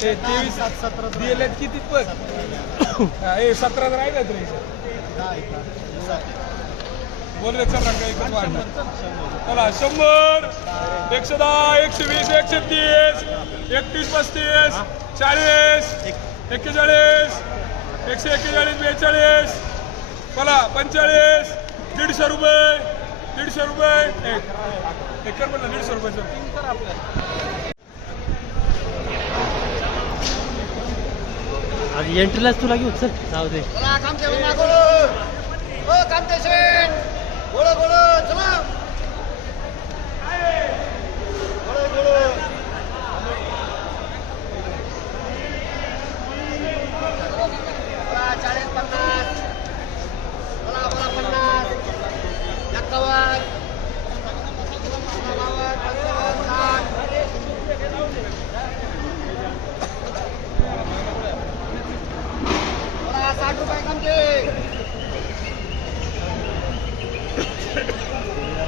ते तेवीस दिले किती पण ए हे सतरा राहिलं तरी. बोल रे चल रंगा एकच बोला चला शंभर एकशे दहा एकशे वीस एकशे तीस एकतीस पस्तीस चाळीस एक्केचाळीस एकशे एक्केचाळीस बेचाळीस बोला पंचेचाळीस दीडशे रुपये दीडशे रुपये एक एकर म्हणलं दीडशे रुपये सर. आणि एंट्रीलाच तुला घेऊ चल. जाऊ दे. चला कामते मामा गोळो हो कामते शेठ गोळो गोळो चला गोळो गोळो चला चाळीस पन्नास चला बोला पन्नास एक्कावन्न बावन्न पंचावन्न साठ चला साठ रुपये कामते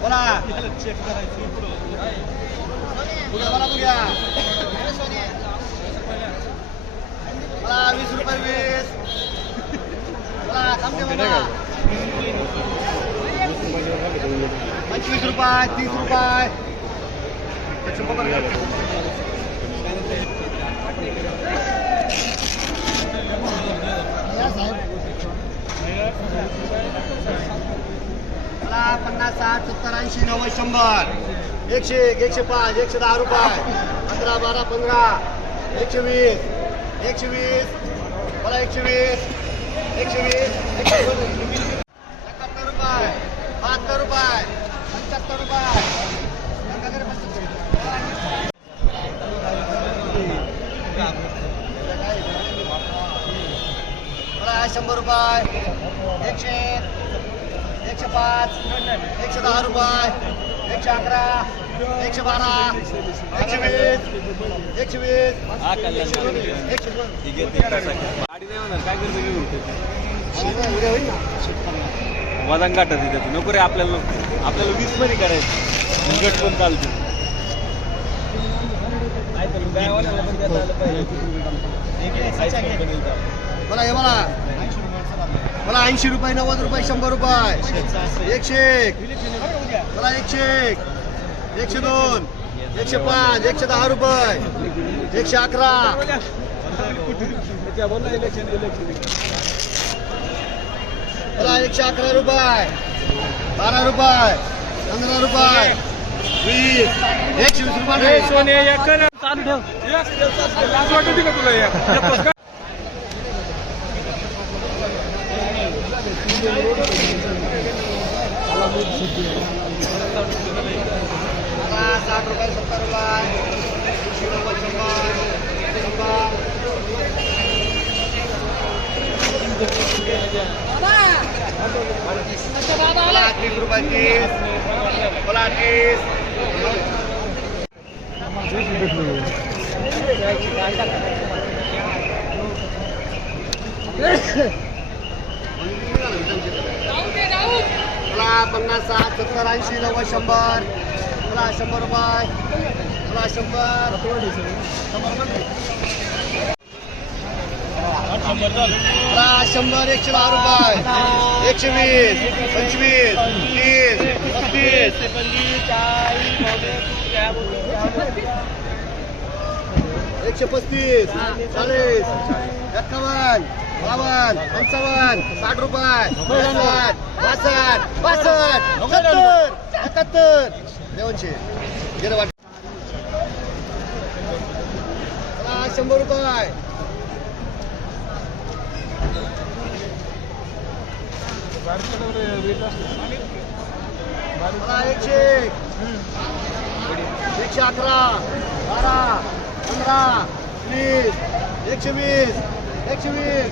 बोला. बघा बोला बघा मला वीस रुपये वीस. बोला थांबते मला पंचवीस रुपये तीस रुपये मला पन्नास साठ सत्तर ऐंशी नव्वद शंभर. एकशे एक एकशे पाच एकशे दहा रुपये. पंधरा बारा पंधरा. एकशे वीस. एकशे वीस. मला एकशे वीस. एकशे वीस. एकशे एकाहत्तर रुपये. बहात्तर रुपये. पंच्याहत्तर रुपये. मला शंभर रुपये. एकशे एकशे पाच एकशे दहा रुपये एकशे अकरा एकशे बारा एकशे वीस एकशे वीस एकशे दोन. गाडी नाही होणार काय करतो घेऊन उद्या होईल ना मदान गाठत त्याचं. नको रे आपल्याला नको. आपल्याला वीसमध्ये करायचं. गट पण चालतो. मला हे मला मला ऐंशी रुपये नव्वद रुपये शंभर रुपये. एकशे एक मला एकशे एक एकशे दोन. एकशे पाच. एकशे दहा रुपये. एकशे अकरा. मला एकशे अकरा रुपये. बारा रुपये. पंधरा रुपये. वीस. एकशे वीस रुपये. सोने चालू ठेव. तुला एक येतोस का? मला साठ रुपये सत्तर रुपये ऐंशी नव्वद शंभर शंभर मला तीस रुपये तीस मला तीस मला पन्नास साठ सत्तर ऐंशी नव्वद शंभर. मला शंभर रुपये. मला शंभर. मला शंभर एकशे दहा रुपये. एकशे वीस पंचवीस तीस पस्तीस. एकशे पस्तीस चाळीस एक्कावन्न बावन्न पंचावन्न साठ रुपये. पासष्ट पासष्ट पासष्ट सत्तर एकाहत्तर देवांशे गेलं वाट. शंभर रुपये. एकशे एकशे अकरा बारा पंधरा वीस एकशे वीस एकशे वीस.